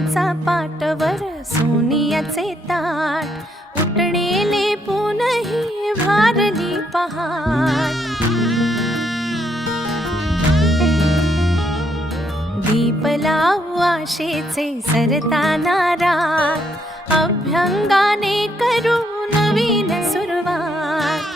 धान्याचा पाटवर सोनियाचे ताट उठणेले पुनही भारली पहाट दीप लावू आशेचे सरताना रात अभ्यंगाने करू नवीन सुरुवात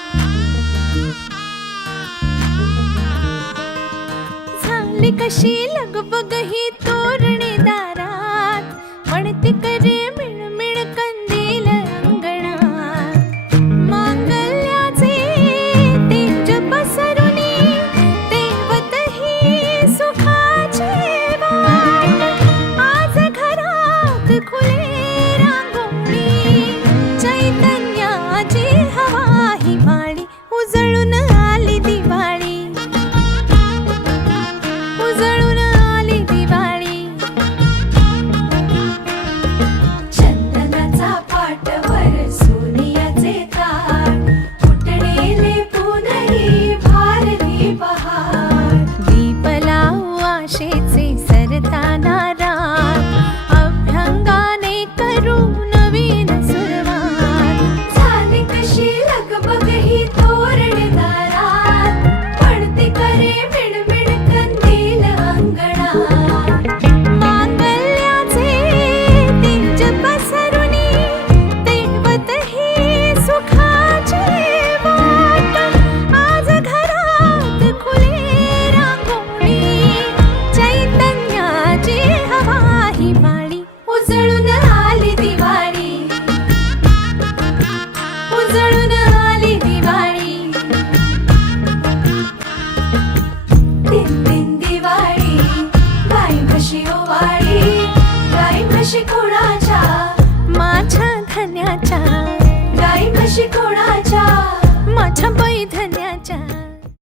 झाली कशी लगबग ही तोरणे दारात म्हणती करे मिळमिळ कंदील अंगणात मांगल्याचे तेज पसरुनी तेवत ही सुखाचे वाट आज घरात खुले रांगोळी चैतन्याची हवा ही माळी उजळून आली दिवाळी उजळून आली दिवाळी चंदनाचा पाटवर सोनियाचे ताट उठणेले पुनही भारली पहाट दीप लावू आशेचे सरताना रात अभ्यंगाने करू नवीन सुरुवात झाली कशी लगबग ही तोरणे दारात पडते करे मिणमिण कंदील अंगणात मांगल्याचे तेज पसरुनी तेवत ही सुखाचे वाट आज घरात खुले रांगोळी चैतन्याची हवा ही माळी उजळून आली दिवाळी उजळून आली दिवाळी तीन तीन दिवाळी गाई म्हशी ओवाळी गाई म्हशी कोणाच्या माझ्या धन्याच्या गाई म्हशी कोणाच्या माझ्या बाई धन्याच्या